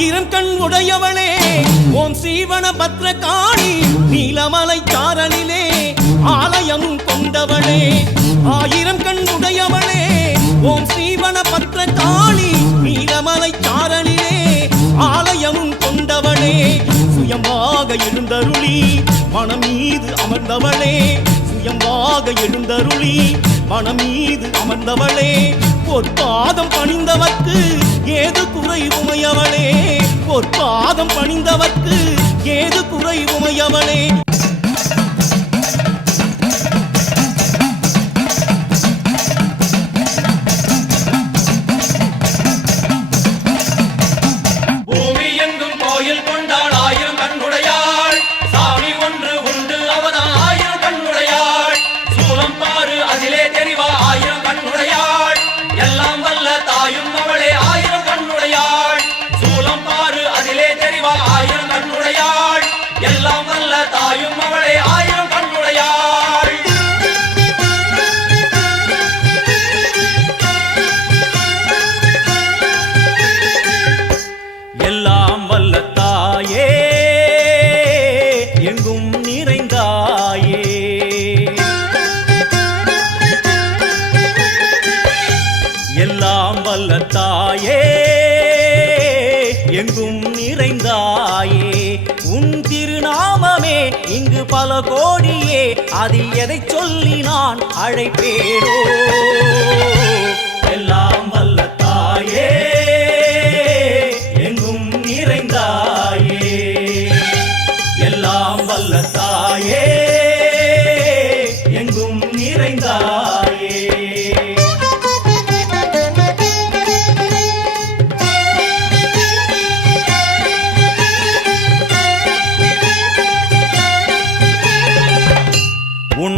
ஆயிரம் கண் உடையவளே ஓம் சீவன பத்ரகாளி நீலமலை சாரலிலே ஆலயம் கொண்டவளே ஆயிரம் கண் உடையவளே ஓம் சீவன பத்ரகாளி நீலமலை சாரலிலே ஆலயம் கொண்டவளே சுயமாக எழுந்தருளி மனம் மீது அமர்ந்தவளே. சுயமாக எழுந்தருளி மனம் மீது அமர்ந்தவளே. பொற்பாதம் பணிந்தவர்க்கு ஏது குறை பொற்பாதம் பணிந்தவர்க்கு ஏது குறை அழைப்பேனோ?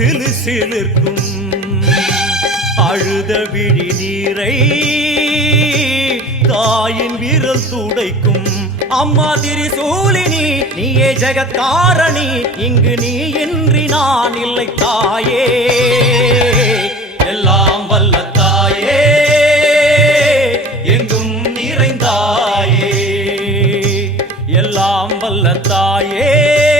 சிலு சிலிருக்கும். அழுத விழி நீரை தாயின் விரல் துடைக்கும். அம்மா திரிசூலினி நீயே ஜெகத்காரணி இங்கு நீ இன்றி நான் இல்லை தாயே. எல்லாம் வல்ல தாயே எங்கும் நிறைந்தாயே. எல்லாம் வல்ல தாயே.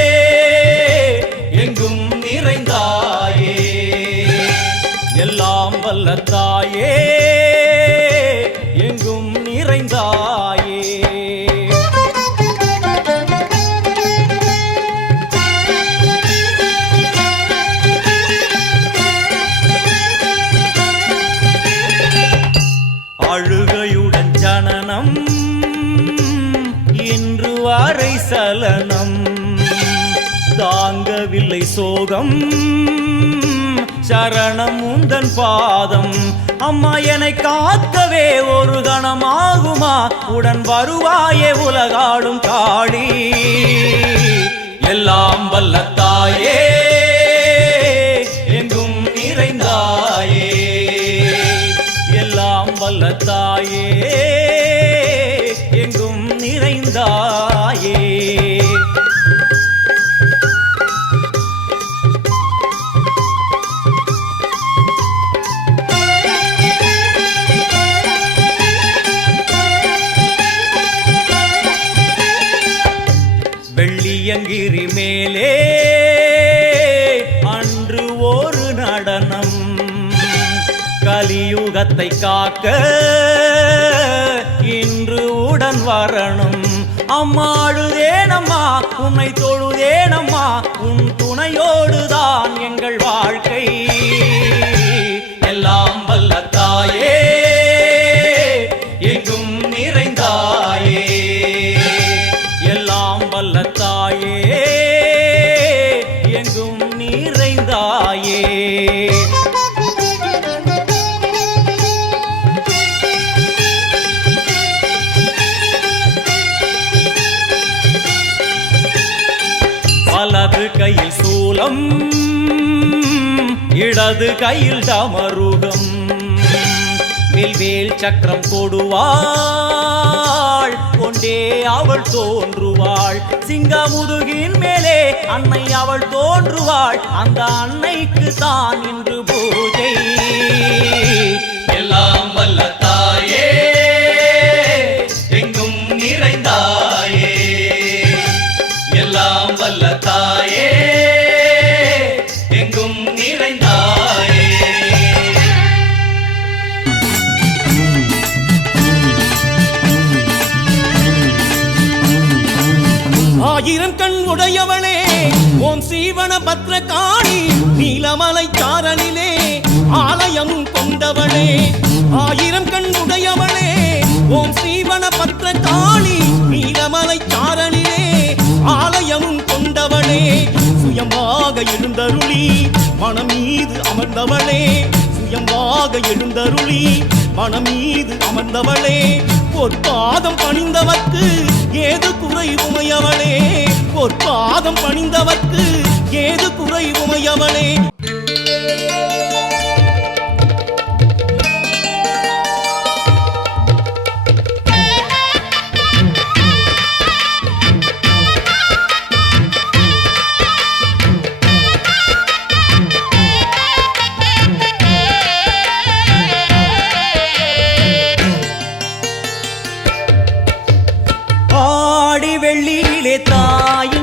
தாங்கவில்லை சரணம் உந்தன் பாதம். அம்மா என்னை காக்கவே ஒரு கணமாகுமா? உடன் வருவாயே உலகாடும் காளி எல்லாம் வல்லத்தாயே. இன்று உடன் வரணும் அம்மாழுதேனம்மா உன்னை தொழுதேனம்மா உன் துணையோடுதான் எங்கள் வாழ்க்கை. கையில் இடது கையில் தமருகம். வில்வேல் சக்கரம் போடுவாள். கொண்டே அவள் தோன்றுவாள். சிங்கமுதுகின் மேலே அன்னை அவள் தோன்றுவாள். அந்த அன்னைக்கு தான் இன்று பூஜை. எல்லாம் கண் உடையவளே ஓம் சீவன பத்ரகாளி நீலமலை சாரலிலே ஆலயம் கொண்டவளே. ஆயிரம் கண் உடையவளே ஓம் சீவன பத்ரகாளி நீலமலை சாரலிலே ஆலயம் கொண்டவளே. சுயமாக எழுந்தருளி மனம் மீது அமர்ந்தவளே. சுயமாக எழுந்தருளி மனம் மீது அமர்ந்தவளே. பொற்பாதம் பணிந்தவர்க்கு ஏது குறை உமையவளே. பொற்பாதம் பணிந்தவர்க்கு ஏது குறைவுமையவனே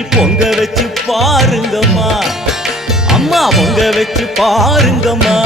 நீங்கள் பொங்க வச்சு பாருங்கம்மா. அம்மா பொங்க வச்சு பாருங்கம்மா.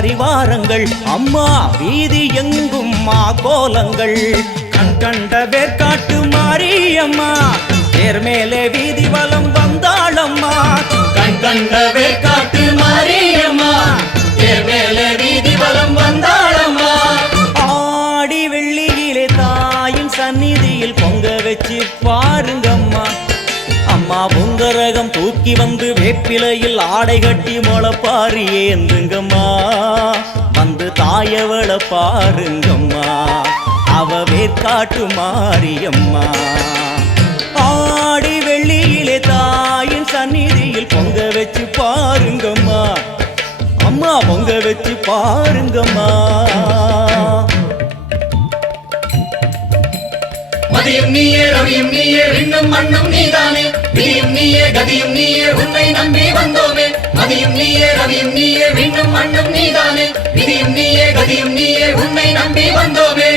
பரிவாரங்கள். அம்மா வீதி எங்கும் மா கோலங்கள். கண் கண்ட வேர்க்காட்டு மாரியம்மா. தேர்மேலே வீதி வலம் வந்தாளம்மா. கண் கண்ட வேற்காட்டு மாரியம்மா. தேர்மேலே வீதி வலம் வந்தாளம்மா. ஆடி வெள்ளியிலே தாயின் சந்நிதியில் பொங்க வச்சு பாருங்கம்மா அம்மா பொங்கரகம் தூக்கி வந்து வேப்பிலையில் ஆடை கட்டி முளைப்பாரி ஏந்துங்கம்மா பாருங்கம்மா. அவ வேர்க்காட்டு மாரியம்மா. ஆடி வெள்ளியிலே தாயின் சந்நிதியில் பொங்க வச்சு பாருங்கம்மா. அம்மா பொங்க வச்சு பாருங்கம்மா. மதியும் நீயே ரவியும் நீயே விண்ணும் மண்ணும் நீதானே. விதியும் நீயே கதியும் நீயே உன்னை நம்பி உன்னை நம்பி வந்தோமே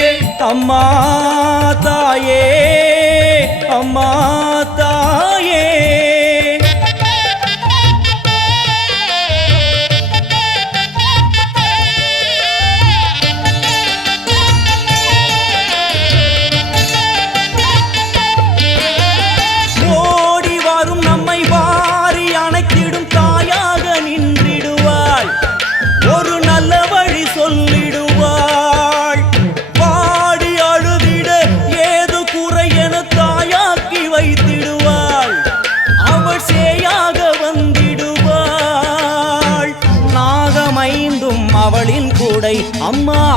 அம்மா தாயே.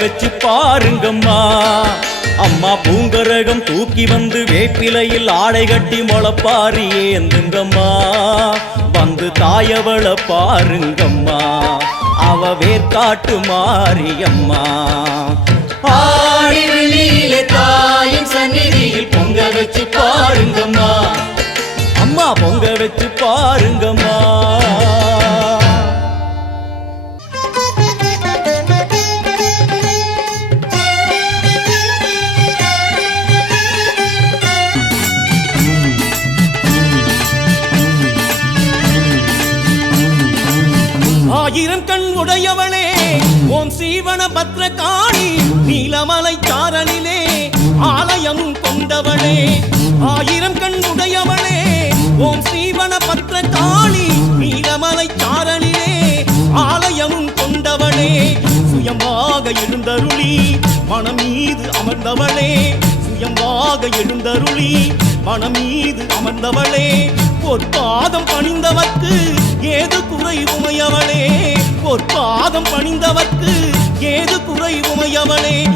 வச்சு பாருங்கம்மா. அம்மா பூங்கரகம் தூக்கி வந்து வேப்பிலையில் ஆடை கட்டி முளைப்பாரி ஏந்துங்கம்மா வந்து தாயவள பாருங்கம்மா. அவ வேர்க்காட்டு மாரியம்மா. ஆடி வெள்ளியில தாயின் சந்நிதியில் பொங்க வச்சு பாருங்கம்மா. அம்மா பொங்க வச்சு பாருங்கம்மா. ஆலயம் ஆயிரம் கண் உடையவளே ஓம் சீவன பத்ரகாளி நீலமலை சாரலிலே ஆலயமும் கொண்டவளே சுயமாக எழுந்தருளி மனம் மீது அமர்ந்தவளே சுயமாக எழுந்தருளி மனம் மீது அமர்ந்தவளே பொற்பாதம் பணிந்தவர்க்கு ஏது குறை உமையவளே? பொற்பாதம் பணிந்தவர்க்கு ஏது குறை உமையவளே?